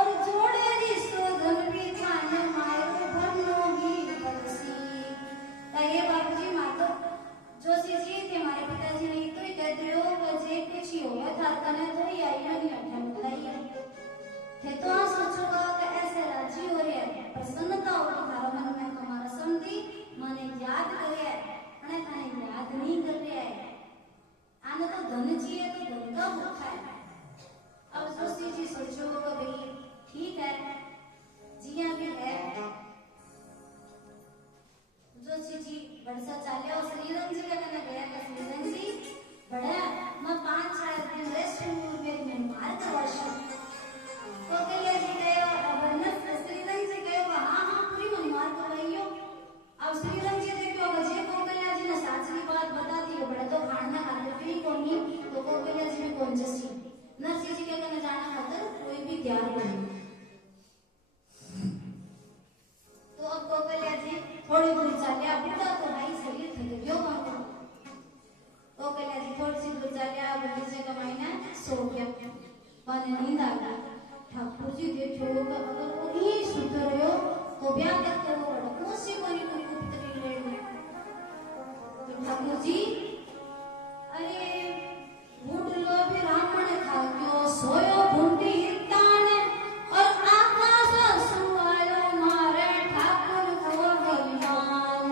और जोड़े री शोधन भी थाने मायरो भरनो ही पड़सी। सब उठा है। अब जोशी जी सोचो कि भाई ठीक है जिया भी है। जोशी जी बड़सा चाले और श्रीरंग जी का कहना गया कि श्रीरंग जी बड़ा मैं 5-6 दिन रेस्ट में मेरी मैं मार का वर्ष तो कलिया जी गए और अबरनस श्रीरंग जी गए हाँ हाँ पूरी मन मार करवाइयो। अब श्रीरंग जी देखो अगर जे कोकलिया जी ने साचली बात बता दी बड़ा तो खाना खाते फिर कोनी तो कोकलिया जी में कौन जैसी नरसिंह जी के कहना जाना खातर कोई भी तैयार नहीं। तो अब कोकलिया जी थोड़ी दूर चलिया बूढ़ा तो भाई शरीर थक गयो मांगो। कोकलिया जी थोड़ी सी दूर चलिया बगीचे का महीना सो गया माने नींद आ गई। ठाकुर जी देखो अगर वो ही सुधर रहो तो ब्याह तक करो बड़ा कोसी कोनी कोई पुत्री ले ले। तो ठाकुर जी अरे बूढ़ लो भी रावण था क्यों सोयो भूंडी हिताने और आकाश सुआयो मारे ठाकुर को बलिदान।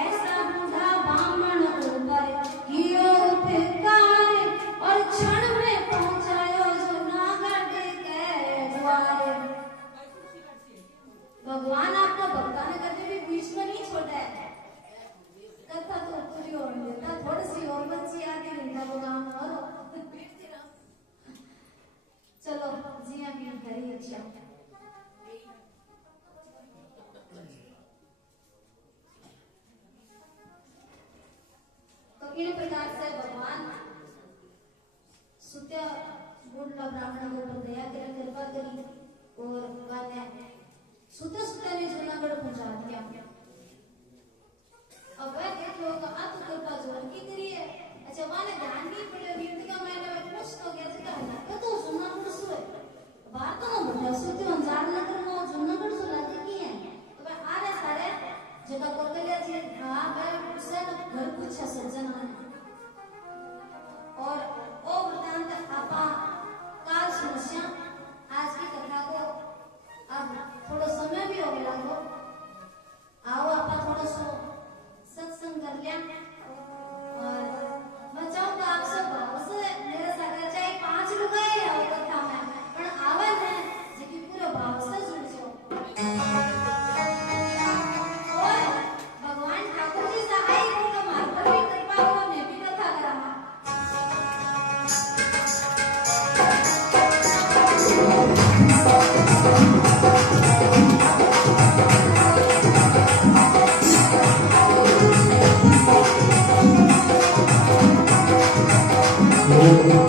ऐसा बूढ़ा बामण ऊपर कियो उपकार और क्षण में पहुंचायो जूनागढ़ के द्वार। भगवान आपको भक्ता ने कभी भी बीच में नहीं छोड़ा है। कथा तो पूरी हो लेता थोड़ी सी और बच्ची आती नहीं वो काम और चलो जी अभी घरी अच्छा। तो इन प्रकार से भगवान सुत्या बूढ़ा ब्राह्मण को ऊपर दया कर कृपा करी और गाने सुते सुते ने जूनागढ़ पहुंचा दिया। अब वह देख लो आ तो कृपा जोर की करी है। अच्छा वाले ध्यान नहीं पड़े रीत का मैंने पूछ तो गया जगह ना तो जूनागढ़ सुए बात तो बता सुते हजार नगर में जूनागढ़ सो लागे की है। तो वह आ रहे सारे जगह कोकलिया जी हां वह उससे घर कुछ सज्जन और ओ वृतांत आपा काल समस्या आज की कथा को अब थोड़ा समय भी हो गया हो आओ आपा थोड़ा सो सत्संग कर लिया और मैं चाहूंगा आप सब भाव से मेरे साथ चाहे 5 लोग आए आओ कथा में पर आवाज है जिसकी पूरे भाव से जुड़ जाओ और भगवान ठाकुर जी सहाय को हमारे पर भी कृपा हो मैं भी कथा करा। Oh